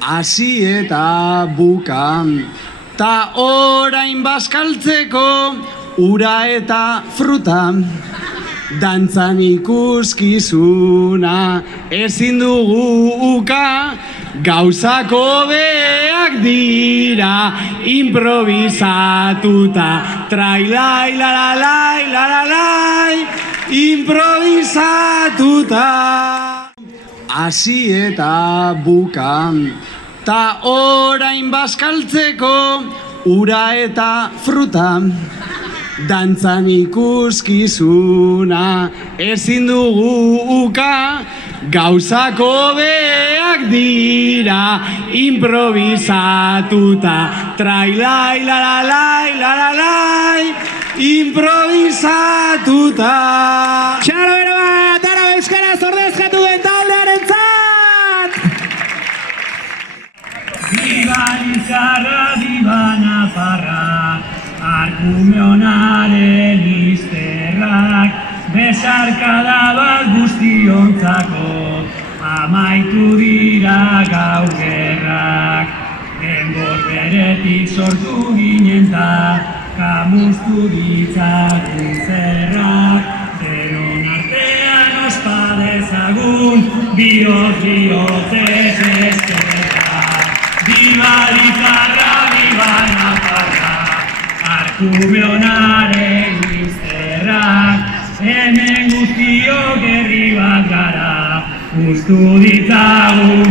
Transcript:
hasi eta bukan, ta orain bazkaltzeko ura eta fruta. Dantzan ikuskizuna ezin dugu uka, gauzako beak dira improvisatuta. Trailai, lalalai, lalalai, improvisatuta. Hasi eta bukan, ta orain bazkaltzeko ura eta fruta. Dantzan ikuskizuna ezin dugu uka, gauzako beak dira improvisatuta. Trailai, lalalai, lalalai, improvisatuta. Txaro bero bat, ara euskaraz ordezkatu den taldearen zat! Viva Lizarra, viva Nafarra, Arkumeonaren izterrak, besarkada bat guztiontzako, amaitu dira gau gerrak. Enbor beretik sortu ginen da, kamuztu ditzagun zerrak. Denon artean ospa dezagun, bihotz-bihotzez eskerrak. Viva Lizarra, viva Nafarra, Arkumeonaren izterrak, hemen guztiok herri bat gara, ustu ditzagun